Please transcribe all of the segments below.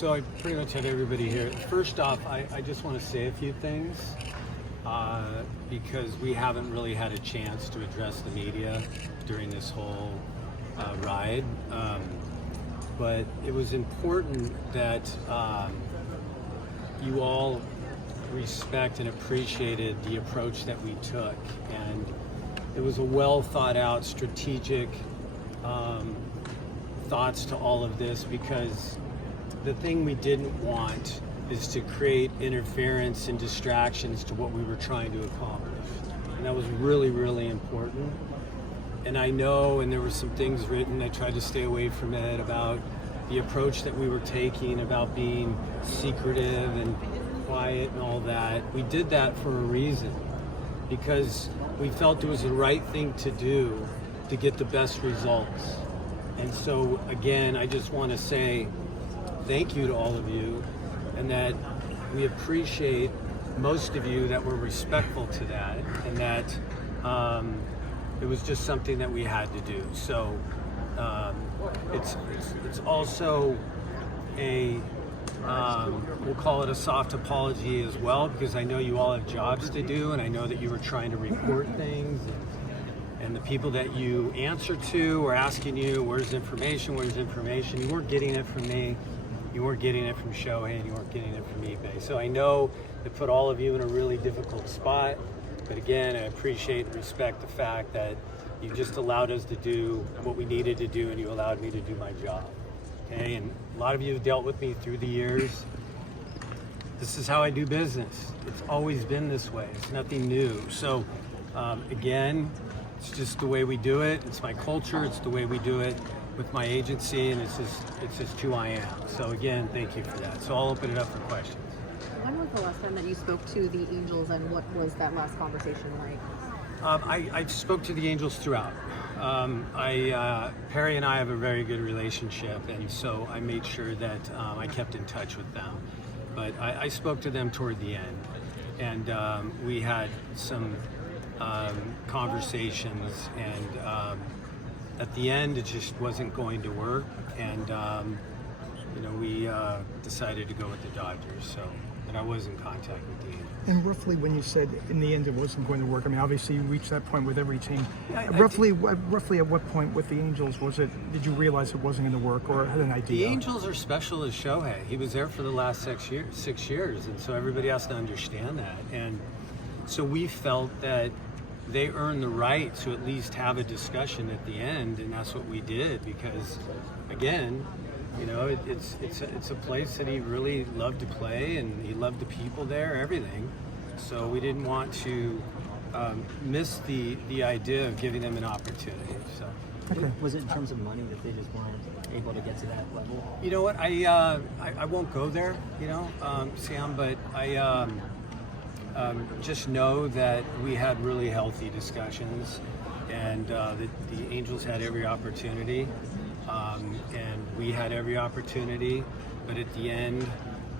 So I pretty much had everybody here. First off, I just want to say a few things because we haven't really had a chance to address the media during this whole ride. But it was important that you all respect and appreciated the approach that we took. And it was a well thought out, strategic thoughts to all of this, because the thing we didn't want is to create interference and distractions to what we were trying to accomplish. And that was really, really important. And I know, and there were some things written, I tried to stay away from it, about the approach that we were taking, about being secretive and quiet and all that. We did that for a reason, because we felt it was the right thing to do to get the best results. And so again, I just want to say thank you to all of you, and that we appreciate most of you that were respectful to that, and that it was just something that we had to do. So it's also a we'll call it a soft apology as well, because I know you all have jobs to do, and I know that you were trying to report things, and the people that you answer to were asking you, where's information? You weren't getting it from me, you weren't getting it from Shohei, and you weren't getting it from eBay. So I know it put all of you in a really difficult spot, but again, I appreciate and respect the fact that you just allowed us to do what we needed to do, and you allowed me to do my job. Okay, and a lot of you have dealt with me through the years. This is how I do business. It's always been this way. It's nothing new. So again, it's just the way we do it. It's my culture. It's the way we do it with my agency, and it's just who I am. So again, thank you for that. So I'll open it up for questions. When was the last time that you spoke to the Angels, and what was that last conversation like? I spoke to the Angels throughout. Perry and I have a very good relationship, and so I made sure that I kept in touch with them. But I spoke to them toward the end, and we had some conversations, and at the end it just wasn't going to work, and we decided to go with the Dodgers. So, and I was in contact with the Angels. And roughly, when you said in the end it wasn't going to work, I mean, obviously you reached that point with every team. Roughly at what point with the Angels did you realize it wasn't going to work, or had an idea? The Angels are special as Shohei. He was there for the last 6 years, and so everybody has to understand that. And so we felt that they earned the right to at least have a discussion at the end, and that's what we did, because again, it's a place that he really loved to play, and he loved the people there, everything. So we didn't want to miss the idea of giving them an opportunity. So Okay. Was it in terms of money that they just weren't able to get to that level? you know what, I won't go there, Sam, but I just know that we had really healthy discussions, and that the Angels had every opportunity. And we had every opportunity, but at the end,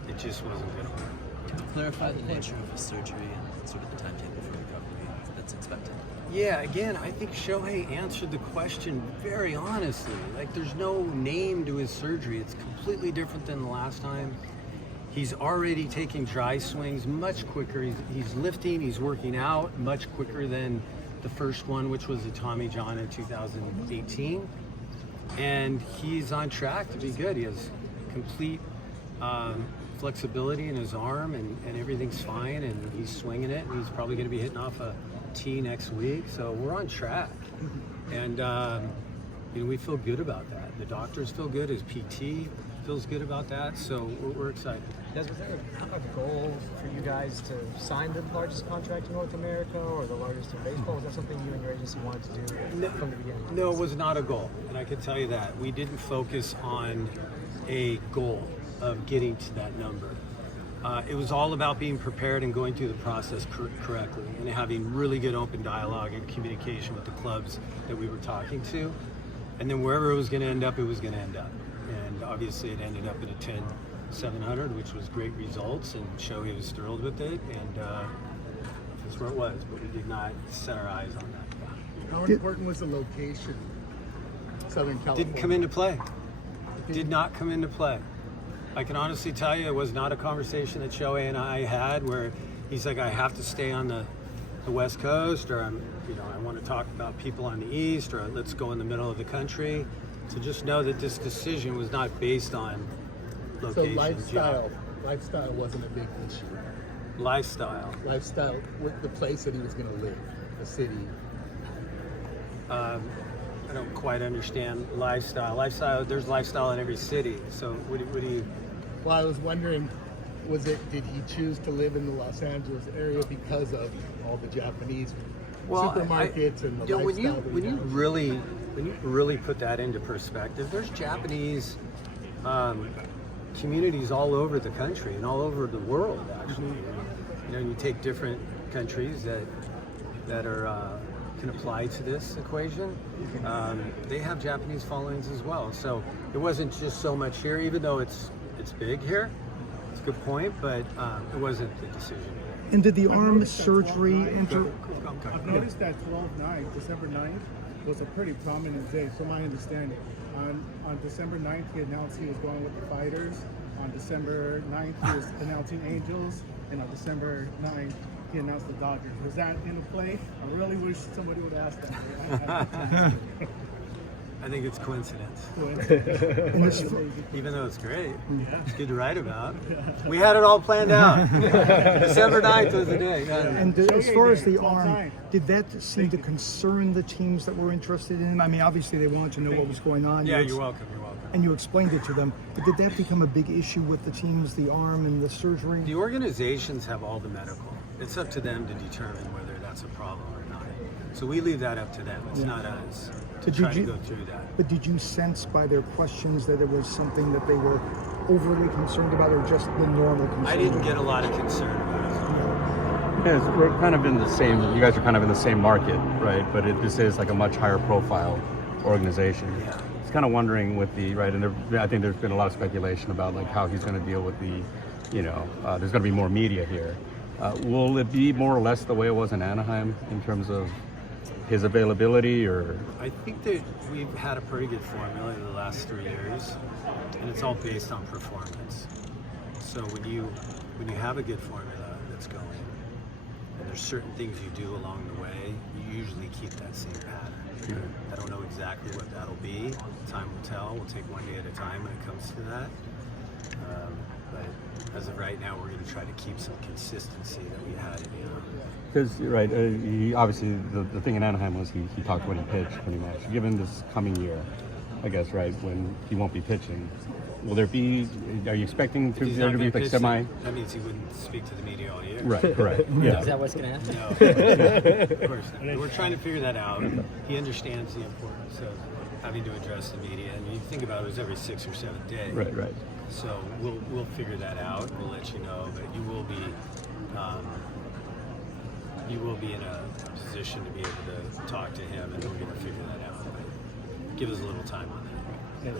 it just wasn't going to work. Can you clarify the nature of the surgery and sort of the timetable for recovery that's expected? Yeah, again, I think Shohei answered the question very honestly. Like, there's no name to his surgery. It's completely different than the last time. He's already taking dry swings much quicker. He's lifting, he's working out much quicker than the first one, which was the Tommy John in 2018. And he's on track to be good. He has complete flexibility in his arm, and everything's fine, and he's swinging it, and he's probably going to be hitting off a tee next week. So we're on track, and we feel good about that. The doctors feel good. His PT feels good about that. So we're excited. Was there a goal for you guys to sign the largest contract in North America, or the largest in baseball? Was that something you and your agency wanted to do from the beginning? No, it was not a goal, and I can tell you that. We didn't focus on a goal of getting to that number. It was all about being prepared and going through the process correctly, and having really good open dialogue and communication with the clubs that we were talking to. And then wherever it was going to end up, it was going to end up. And obviously it ended up at a 10-700, which was great results, and Shohei was thrilled with it, and that's where it was. But we did not set our eyes on that. How important was the location? Southern California. Didn't come into play. Did not come into play. I can honestly tell you it was not a conversation that Shohei and I had where he's like, I have to stay on the West Coast, or I want to talk about people on the East, or let's go in the middle of the country. So just know that this decision was not based on location. So lifestyle wasn't a big issue. Lifestyle. Lifestyle with the place that he was going to live, the city. I don't quite understand lifestyle. Lifestyle, there's lifestyle in every city. So what do you? Well, I was wondering, did he choose to live in the Los Angeles area because of all the Japanese supermarkets and the lifestyle? When you really put that into perspective, there's Japanese communities all over the country and all over the world. Actually, you take different countries that are can apply to this equation. They have Japanese followings as well. So it wasn't just so much here, even though it's big here. It's a good point, but it wasn't the decision. And did the arm surgery enter? I've noticed that 12/9, December 9th, was a pretty prominent day, from my understanding. On December 9th, he announced he was going with the Fighters. On December 9th, he was announcing Angels. And on December 9th, he announced the Dodgers. Was that in play? I really wish somebody would ask that. I think it's coincidence. And this, Even though it's great, it's good to write about. We had it all planned out. December 9th was the day. and as far as the arm, did that seem to concern the teams that were interested in him? I mean, obviously they wanted to know what was going on. Yeah, you're welcome. And you explained it to them. But did that become a big issue with the teams, the arm and the surgery? The organizations have all the medical. It's up to them to determine whether that's a problem or not. So we leave that up to them. It's not us to try to go through that. But did you sense by their questions that it was something that they were overly concerned about, or just the normal concern? I didn't get a lot of concern about it. Yeah, we're kind of in the same. You guys are kind of in the same market, right? But this is like a much higher profile organization. Yeah. It's kind of wondering with the right, and I think there's been a lot of speculation about like how he's going to deal with the, there's going to be more media here. Will it be more or less the way it was in Anaheim in terms of his availability, or? I think that we've had a pretty good formula in the last 3 years, and it's all based on performance. So when you have a good formula that's going, and there's certain things you do along the way, you usually keep that same pattern. I don't know exactly what that'll be. Time will tell. We'll take one day at a time when it comes to that. But as of right now, we're going to try to keep some consistency that we had in Because right, he obviously the thing in Anaheim was he talked when he pitched pretty much. Given this coming year, I guess right when he won't be pitching, will there be? Are you expecting there to be like semi? That means he wouldn't speak to the media all year. Right, correct. Yeah. Is that what's going to happen? No, of course not. We're trying to figure that out. He understands the importance of having to address the media, and you think about it, it was every 6 or 7 days. Right. So we'll figure that out. We'll let you know, but you will be in a position to be able to talk to him, and we're going to figure that out. But give us a little time on that.